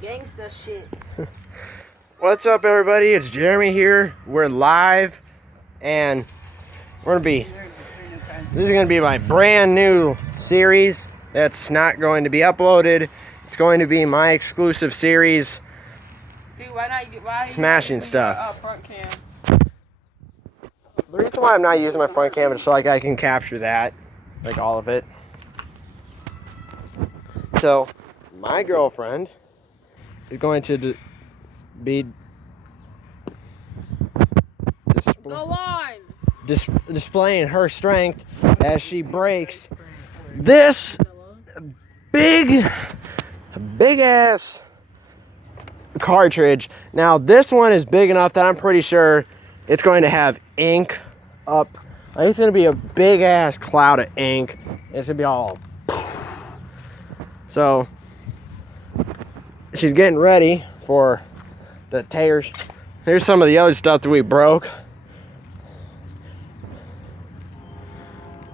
Gangsta shit. What's up, everybody? It's Jeremy here. We're live, and this is gonna be my brand new series that's not going to be uploaded. It's going to be my exclusive series. Dude, why smashing stuff. Front cam? The reason why I'm not using my front camera is so like I can capture that, like all of it. So, my girlfriend is going to be displaying her strength as she breaks this big ass cartridge. Now, this one is big enough that I'm pretty sure it's going to have ink up. Like, it's going to be a big ass cloud of ink. It's going to be all. So, she's getting ready for the tears. Here's some of the other stuff that we broke.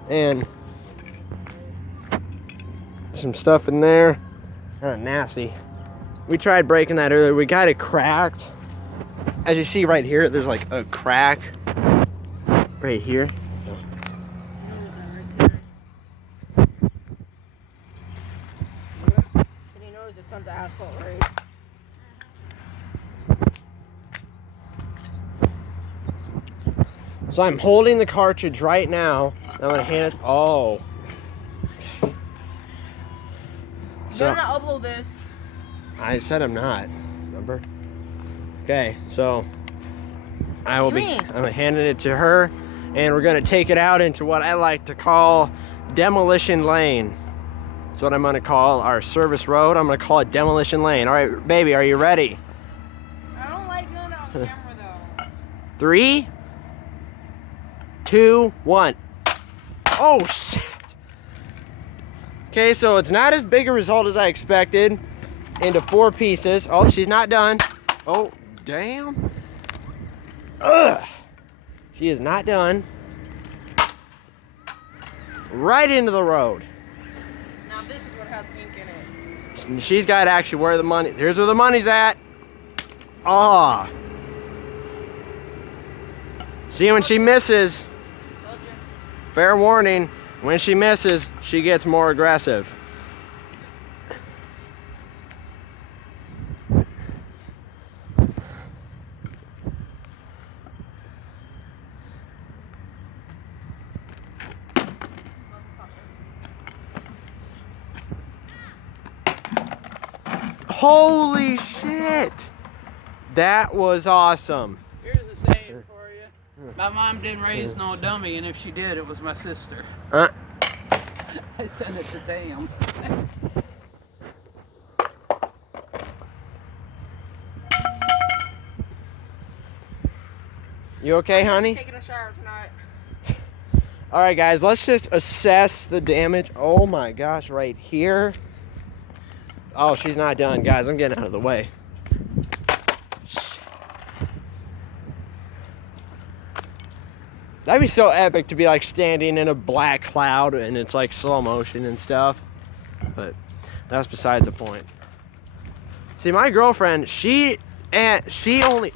And some stuff in there. Kind of nasty. We tried breaking that earlier. We got it cracked. As you see right here, there's like a crack right here. He knows his son's an asshole, right? So I'm holding the cartridge right now. I'm gonna hand it. Oh. Okay. So, you're gonna upload this. I said I'm not. Remember? Okay, so I'm handing it to her, and we're gonna take it out into what I like to call Demolition Lane. That's what I'm gonna call our service road. I'm gonna call it Demolition Lane. All right, baby, are you ready? I don't like doing it on camera though. 3, 2, 1. Oh shit. Okay, so it's not as big a result as I expected. Into 4 pieces. Oh, she's not done. Oh, damn. Ugh. She is not done. Right into the road. Now this is what has ink in it. She's got actually where the money. Here's where the money's at. Ah. See, when she misses, fair warning, when she misses, she gets more aggressive. Holy shit! That was awesome. Here's the saying for you. My mom didn't raise no dummy, and if she did, it was my sister. I sent it to damn. You okay, honey? Taking a shower tonight. All right, guys, let's just assess the damage. Oh my gosh, right here. Oh, she's not done, guys. I'm getting out of the way. That'd be so epic to be like standing in a black cloud and it's like slow motion and stuff. But that's besides the point. See, my girlfriend, she only,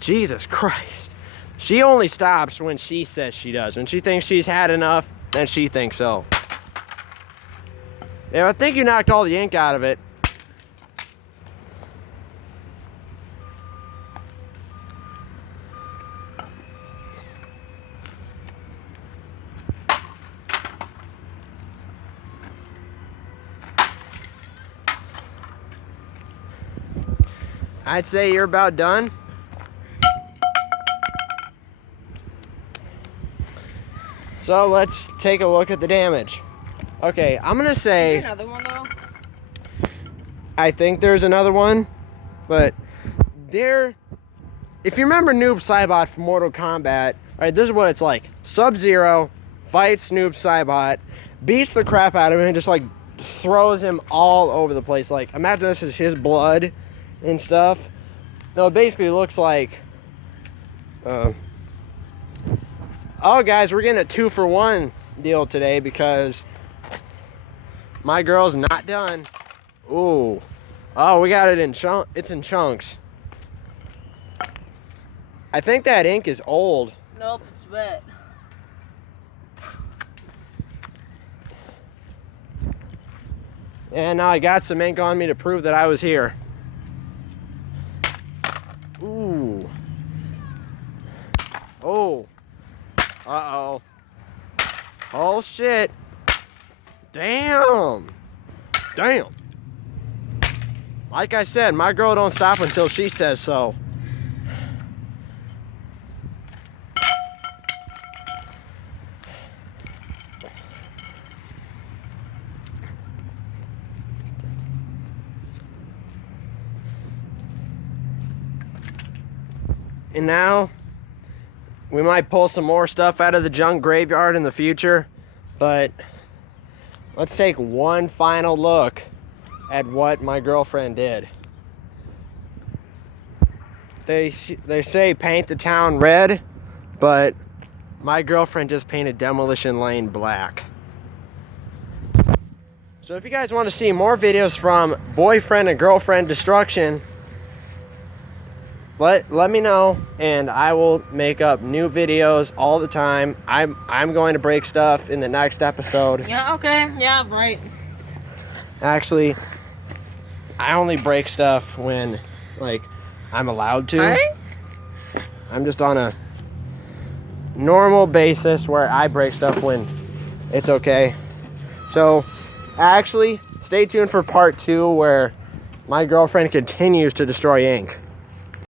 Jesus Christ. She only stops when she says she does. When she thinks she's had enough, then she thinks so. Yeah, I think you knocked all the ink out of it. I'd say you're about done. So let's take a look at the damage. Okay, I'm gonna say. Is there another one though? I think there's another one, but if you remember Noob Saibot from Mortal Kombat, right? This is what it's like. Sub-Zero fights Noob Saibot, beats the crap out of him, and just like throws him all over the place. Like, imagine this is his blood and stuff. No, it basically looks like. Oh, guys, we're getting a 2-for-1 deal today because my girl's not done. Ooh, Oh, we got it in it's in chunks. I think that ink is old. Nope, it's wet. And now I got some ink on me to prove that I was here. Ooh. Oh. Uh-oh. Oh, shit. Damn. Damn. Like I said, my girl don't stop until she says so. And now, we might pull some more stuff out of the junk graveyard in the future, but let's take one final look at what my girlfriend did. They say paint the town red, but my girlfriend just painted Demolition Lane black. So if you guys want to see more videos from boyfriend and girlfriend destruction, let me know, and I will make up new videos all the time. I'm going to break stuff in the next episode. Yeah, okay. Yeah, right. Actually, I only break stuff when, like, I'm allowed to. Right? I'm just on a normal basis where I break stuff when it's okay. So, actually, stay tuned for part 2 where my girlfriend continues to destroy ink.